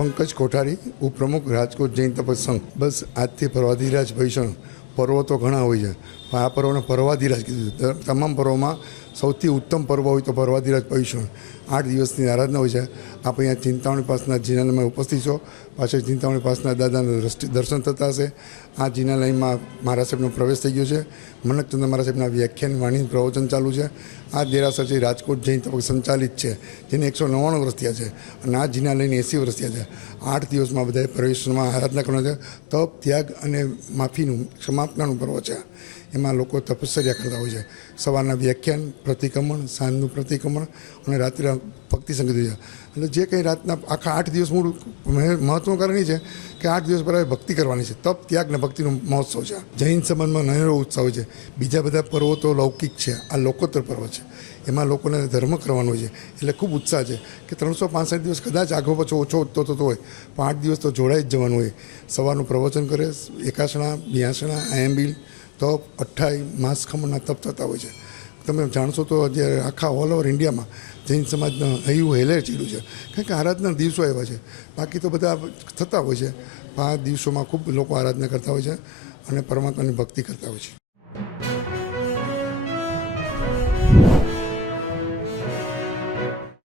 પંકજ કોઠારી, ઉપપ્રમુખ રાજકોટ જૈન તપસ સંઘ બસ આજથી પર્વાધિરાજ ભૈષણ પર્વતો ઘણા હોય છે. આ પર્વને પર્વાધિરાજ કીધું તમામ પર્વોમાં સૌથી ઉત્તમ પર્વ હોય તો પર્વાધિરાજ ભૈષણ આઠ દિવસની આરાધના હોય છે. આપણે અહીંયા ચિંતામણી પાસના જિનાલયમાં ઉપસ્થિત છો. પાછળ ચિંતામણી પાસના દાદાના દર્શન થતા હશે. આ જિનાલયમાં મહારાજ સાહેબનો પ્રવેશ થઈ ગયો છે. મનકચંદ્ર મહારાજ સાહેબના વ્યાખ્યાન વાણી પ્રવચન ચાલુ છે. આ દેરાસર છે રાજકોટ જૈન તબક સંચાલિત છે, જેને એકસો નવ્વાણું વર્ષ થયા છે અને આ જિનાલયને એંસી વર્ષ થયા છે. આઠ દિવસમાં બધાએ પ્રવેશમાં આરાધના કરવાના છે. તપ, ત્યાગ અને માફીનું, ક્ષમાપનાનું પર્વ છે. એમાં લોકો તપશ્ચર્યા કરતા હોય છે. સવારના વ્યાખ્યાન, પ્રતિક્રમણ, સાંજનું પ્રતિક્રમણ અને રાત્રે ભક્તિ સંગીત છે. એટલે જે કંઈ રાતના આખા આઠ દિવસ મૂળ મહત્વનું કારણ એ છે કે આઠ દિવસ પર ભક્તિ કરવાની છે. તપ, ત્યાગ ને ભક્તિનો મહોત્સવ છે. જૈન સંબંધમાં નહેરો ઉત્સવ છે. બીજા બધા પર્વો તો લૌકિક છે. આ લોકોત્તર પર્વ છે. એમાં લોકોને ધર્મ કરવાનો છે. એટલે ખૂબ ઉત્સાહ છે કે ત્રણસો પાંસઠ દિવસ કદાચ આગો પાછો ઓછો ઉઠતો થતો હોય, પણ આઠ દિવસ તો જોડાઈ જ જવાનું હોય. સવારનું પ્રવચન કરે, એકાસણા, બ્યાસણા આયંબિલ તપ અઠ્ઠાઈ માસ ખમણના તપ થતા હોય છે. તમે જાણશો તો અત્યારે આખા ઓલ ઓવર ઇન્ડિયામાં જૈન સમાજના હૈયું હેલે ચીડ્યું છે. કારણ કે આરાધના દિવસો એવા છે. બાકી તો બધા થતા હોય છે. આ દિવસોમાં ખૂબ લોકો આરાધના કરતા હોય છે અને પરમાત્માની ભક્તિ કરતા હોય છે.